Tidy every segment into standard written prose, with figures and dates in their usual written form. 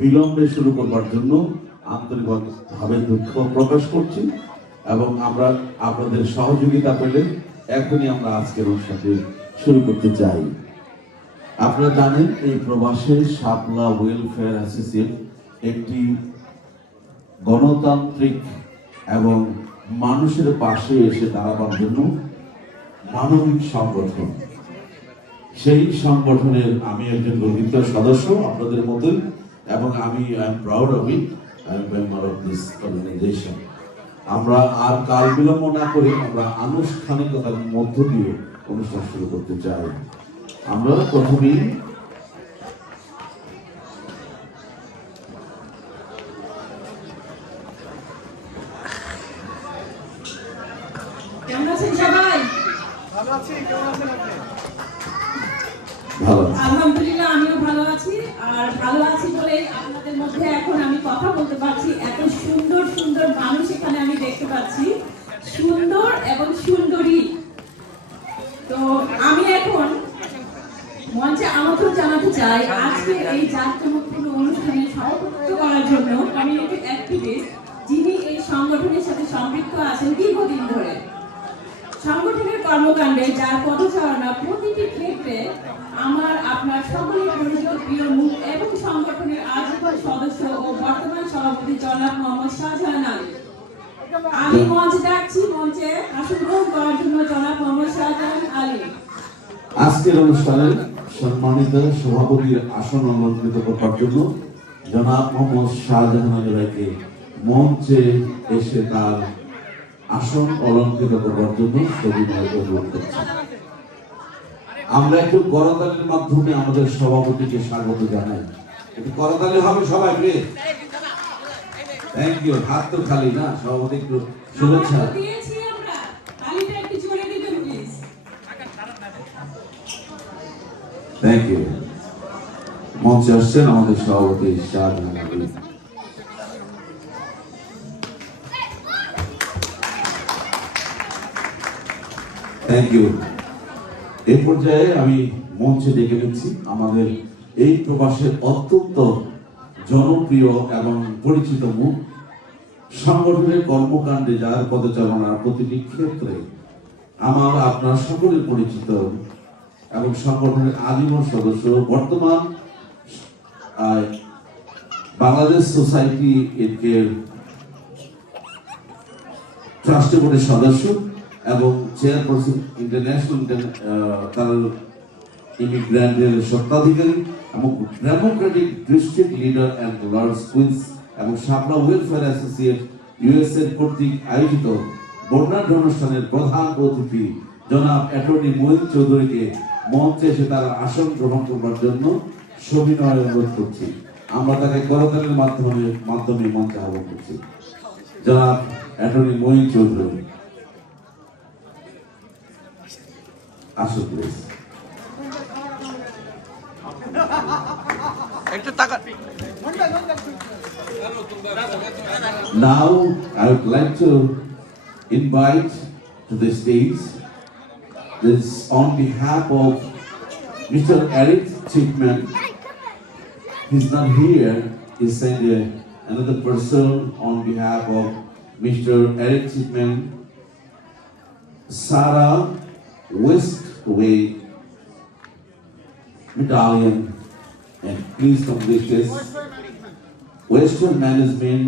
বিলম্বে শুরু করবার জন্য আন্তরিকভাবে দুঃখ প্রকাশ করছি এবং আমরা আপনাদের সহযোগিতা পেলে এখনই আমরা আজকের অনুষ্ঠানটি শুরু করতে চাই। আপনারা জানেন এই প্রবাসে শাপলা ওয়েলফেয়ার অ্যাসোসিয়েশন একটি গণতান্ত্রিক এবং মানুষের পাশে এসে দাঁড়াবার জন্য মানবিক সংগঠন। সেই সংগঠনের আমি একজন গর্বিত সদস্য আপনাদের মতোই, এবং আমি I am proud of it, I am member of this organization. আমরা আর কাল বিলম্ব না করে আমরা আনুষ্ঠানিকতার মধ্য দিয়ে অনুষ্ঠান শুরু করতে চাই। আমরা প্রথমেই আলহামদুলিল্লাহ আমিও ভালো আছি, আর ভালো আছি বলে আপনাদের মধ্যে এখন আমি কথা বলতে পারছি। এত সুন্দর সুন্দর মানুষ এখানে আমি দেখতে পাচ্ছি, সুন্দর এবং সুন্দরী। তো আমি এখন মঞ্চে আমন্ত্রণ জানাতে চাই আজকে এই জাঁকজমকপূর্ণ অনুষ্ঠানে সভাপতিত্ব করার জন্য কমিউনিটি অ্যাক্টিভিস্ট, যিনি এই সংগঠনের সাথে সম্পৃক্ত আছেন দীর্ঘদিন ধরে। সংগঠনের কর্মকাণ্ডে যার পদচারণা প্রতিটি ক্ষেত্রে আমার আপনার সকলের পরিচিত প্রিয় মুখ এবং সংগঠনের আজীবন সদস্য ও বর্তমান সভাপতি জনাব মোহাম্মদ শাহজাহান আলী। আমি মঞ্চে ডাকছি, মঞ্চে আসন গ্রহণ করার জন্য জনাব মোহাম্মদ শাহজাহান আলী। আজকের অনুষ্ঠানে সম্মানিত সভাপতির আসন অলঙ্কৃত করবার জন্য জনাব মোহাম্মদ শাহজাহান আলী ভাইকে মঞ্চে এসে তার আসন অলঙ্কৃত করবার জন্য সবিনয় অনুরোধ করছি। আমরা একটু করতালির মাধ্যমে আমাদের সভাপতিকে স্বাগত জানাই। একটু করতালি হবে সবাই, প্লিজ। Thank you. হাত তো খালি না, সভাপতি একটু শুভেচ্ছা। Thank you. মঞ্চে আসছেন আমাদের সভাপতি শাহজাহান আলী। Thank you. এই পর্যায়ে আমি মঞ্চে ডেকে নিচ্ছি আমাদের এই প্রবাসের অত্যন্ত জনপ্রিয় এবং পরিচিত মুখ, সংগঠনের কর্মকাণ্ডে যার পদচারণার প্রতিটি ক্ষেত্রে আমার আপনার সকলের পরিচিত এবং সংগঠনের আজীবন সদস্য, বর্তমান বাংলাদেশ সোসাইটি এর ট্রাস্টি বোর্ডের সদস্য এবং চেয়ারপারসন ইন্টারন্যাশনাল তার ইমিগ্রান্টের স্বত্বাধিকারী এবং democratic district leader and lords Queens এবং শাপলা ওয়েলফেয়ার অ্যাসোসিয়েশন ইউএসএ কর্তৃক আয়োজিত বর্ণাঢ্য অনুষ্ঠানের প্রধান অতিথি জনাব অ্যাটর্নি মোহিত চৌধুরীকে মঞ্চে এসে তার আসন গ্রহণ করবার জন্য সবিনয় অনুরোধ করছি। আমরা তাকে করতালির মাধ্যমে মঞ্চে আহ্বান করছি। জনাব অ্যাটর্নি মোহিত চৌধুরী আসুন please. Now I would like to invite to the stage this on behalf of Mr. Eric Chipman. He's not here. He sent another person on behalf of Mr. Eric Chipman, Sarah Westway Medallion, and please complete this Western Management,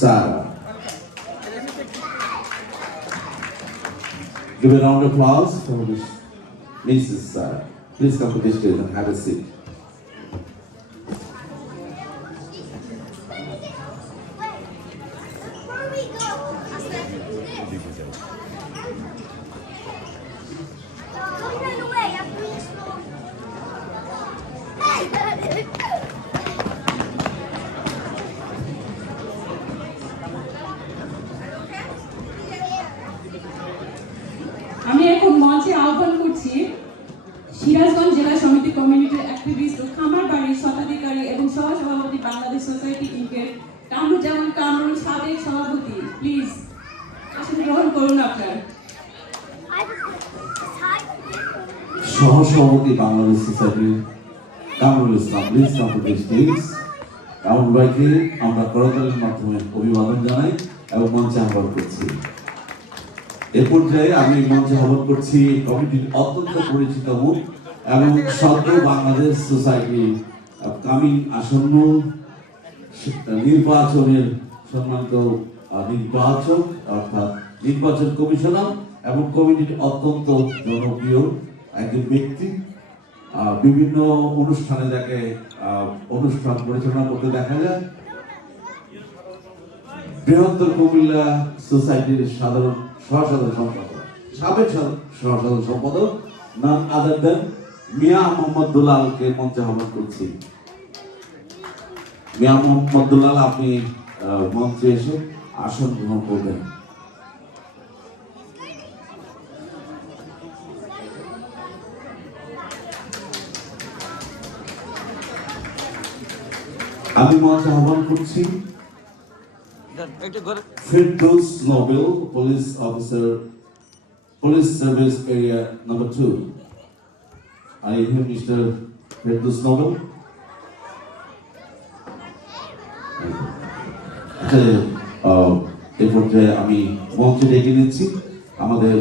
Sarah. Give a round of applause for Mrs. Sarah. Please come to this stage and have a seat. আমি এখন মঞ্চে আহ্বান করছি সিরাজগঞ্জ জেলা সমিতি community activist ও খামারবাড়ির স্বত্বাধিকারী এবং সহসভাপতি বাংলাদেশ সোসাইটি ইনকের কামরুজ্জামান কামরুল সাবেক সভাপতি। প্লিজ আসন গ্রহণ করুন আপনার। সহসভাপতি বাংলাদেশ সোসাইটির Kamrul Islam, please come to this stage. Kamrul ভাইকে আমরা করতালির মাধ্যমে অভিবাদন জানাই এবং মঞ্চে আহ্বান করছি। এ পর্যায়ে আমি মঞ্চে আহ্বান করছি কমিটির অত্যন্ত পরিচিত মুখ এবং সদ্য বাংলাদেশ সোসাইটি কামিং আসন্ন নির্বাচনের সম্মানিত নির্বাচক অর্থাৎ নির্বাচন কমিশনার এবং কমিটির অত্যন্ত জনপ্রিয় একজন ব্যক্তি। বিভিন্ন অনুষ্ঠানে যাকে অনুষ্ঠান পরিচালনা করতে দেখা যায়। বৃহত্তর কুমিল্লা সোসাইটির সহসাধারণ সম্পাদক, সাবেক সহসাধারণ সম্পাদক নান আদার দেন মিয়া মোহাম্মদ দুলালকে মঞ্চে আহ্বান করছি। মিয়া মোহাম্মদ দুলাল, আপনি মঞ্চে এসে আসন গ্রহণ করবেন। আমি মঞ্চে আহ্বান করছি Firdous Nobel, police officer, police service area number 2। I hear Mr. Firdaus Nobel. এই পর্যায়ে আমি মঞ্চে ডেকে নিচ্ছি আমাদের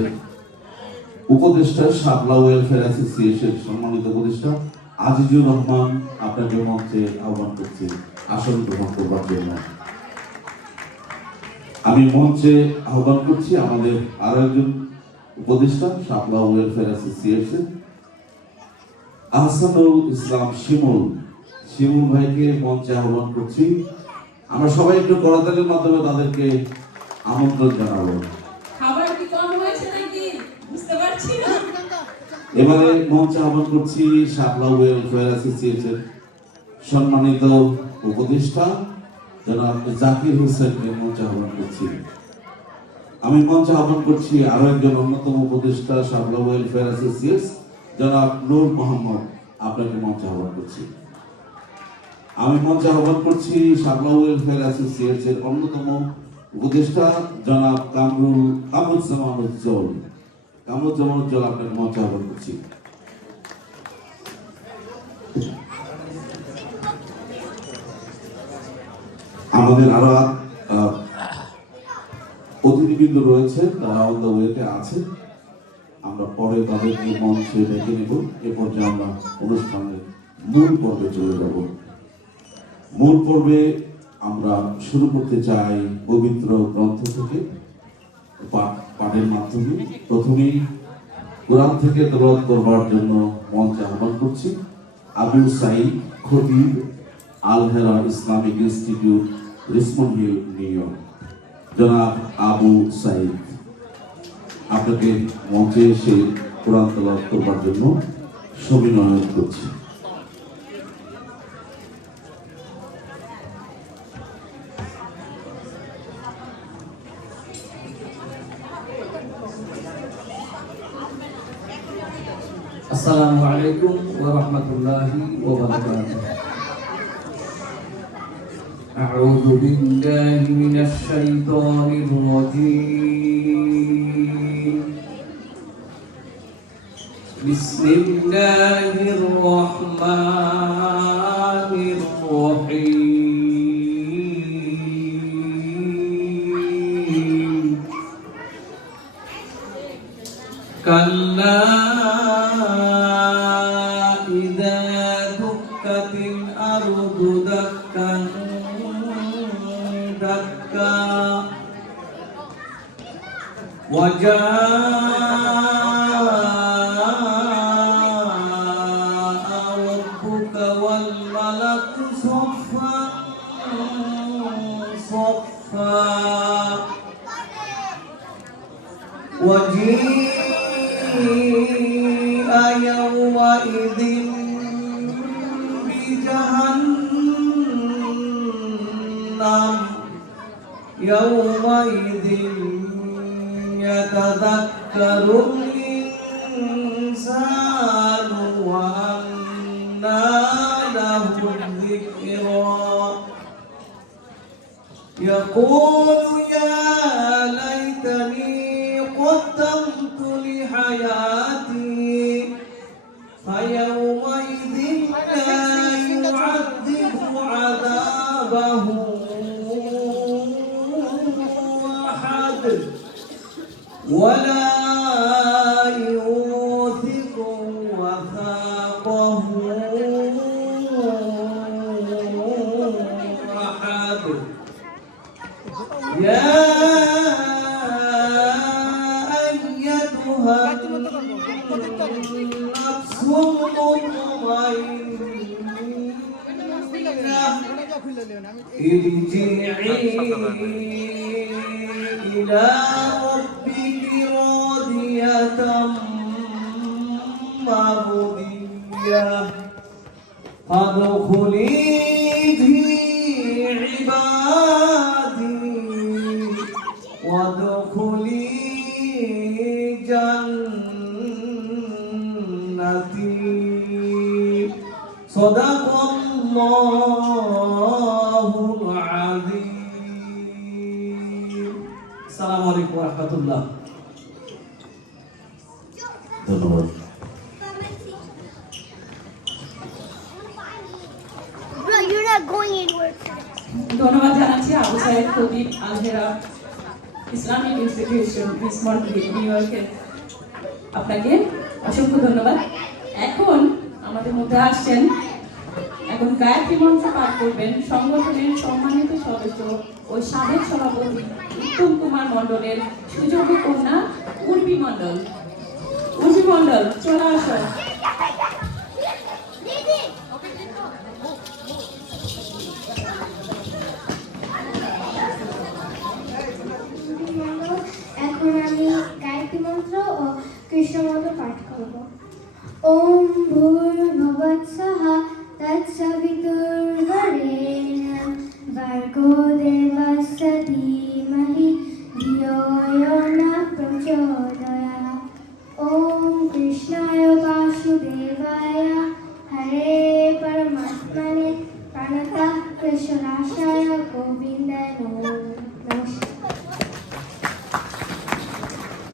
উপদেষ্টা, শাপলা ওয়েলফেয়ার অ্যাসোসিয়েশন সম্মানিত উপদেষ্টা আজিজুর রহমান, আপনাকে মঞ্চে আহ্বান করছি আসন গ্রহণ করবার জন্য। আমি মঞ্চে আহ্বান করছি আমাদের আরো একজন উপদেষ্টা, শাপলা ওয়েলফেয়ার অ্যাসোসিয়েশন আহসানুল ইসলাম শিমুল ভাইকে মঞ্চে আহ্বান করছি। আমরা সবাই একটু করতালির মাধ্যমে তাদেরকে আমন্ত্রণ জানাবো। খাবার কি কম হয়েছে নাকি বুঝতে পারছি না। এবারে মঞ্চে আহ্বান করছি শাপলা ওয়েলফেয়ার অ্যাসোসিয়েশন সম্মানিত উপদেষ্টা জনাব জাকির হোসেনকে মঞ্চে আহ্বান করছি। আমি মঞ্চে আহ্বান করছি আরো একজন অন্যতম উপদেষ্টা শাপলা ওয়েলফেয়ার অ্যাসোসিয়েশন জনাব নূর মোহাম্মদ, আপনাকে মঞ্চে আহ্বান করছি। আমি মঞ্চে আহ্বান করছি শাপলা ওয়েলফেয়ার অ্যাসোসিয়েশনের অন্যতম উপদেষ্টা জনাব কামরুজ্জামান উজ্জ্বল, আপনাকে মঞ্চে আহ্বান করছি। আমাদের আরো অতিথিবৃন্দ রয়েছে, তারা অন দ্য ওয়েতে আছে, আমরা পরে তাদেরকে মঞ্চে ডেকে নেব। এ পর্যায়ে আমরা অনুষ্ঠানের মূল পর্বে চলে যাব। মূল পর্বে আমরা শুরু করতে চাই পবিত্র গ্রন্থ থেকে পাঠের মাধ্যমে। প্রথমেই কোরআন থেকে তেলাওয়াত করবার জন্য মঞ্চে আহ্বান করছি Abu Sayeed Khatib, Al Hera Islamic Institute, Richmond Hill, New York. জনাব আবু সাঈদ, আপনাকে মঞ্চে এসে কোরআন তেলাওয়াত করবার জন্য সবিনয় করছি। আসসালামু আলাইকুম ওয়া রাহমাতুল্লাহি ওয়া বারাকাতুহু। আউযু বিল্লাহি মিনাশ শাইতানির রাজীম। বিসমিল্লাহির রাহমানির রাহিম। কাল্লা ইযা দুক্কাতিল আরদু দাক্কান দাক্কা ওয়া জাআ রাব্বুকা ওয়াল মালাকু সাফফান সাফফা وجيء يومئذ بجهنم يومئذ يتذكر الإنسان وأنى له الذكرى يقول يا ليتني قدمت لحياتي فيومئذ لا ولا يوثق وثاقه أحد يا أيتها النفس المطمئنة ارجعي إلى ربك راضية مرضية فادخلي في عبادي وادخلي جنتي صدق الله العظيم السلام عليكم ورحمة الله ধন্যবাদ। Bro, you're not going anywhere. ধন্যবাদ জানাচ্ছি আবু সাইদ খতিব আলহেরা ইসলামিক ইনস্টিটিউশন ইসমন্টলি নিউ ইয়র্কের আপনাকে অসংখ্য ধন্যবাদ। এখন আমাদের মধ্যে আসছেন, এখন গায়ত্রী মন্ত্র পাঠ করবেন সংগঠনের সম্মানিত সদস্য ও সাবেক সভাপতি উত্তম কুমার মণ্ডলের সুযোগ্য কন্যা উর্বি মণ্ডল। উর্বি মণ্ডল চলে আসো। এখন আমি গায়ত্রী মন্ত্র ও কৃষ্ণ মন্ত্র পাঠ করব। ওম ভূর্ভুবস্সুঃ তৎসবিতুর্বরেণ্যং ভর্গো দেবস্য ধীমহি ধিয়ো यो নঃ প্রচোদয়াৎ। ওম কৃষ্ণায় বাসুদেবায় হরে পরমাত্মনে প্রণতঃ কৃষ্ণদাসায় গোবিন্দায় নমঃ।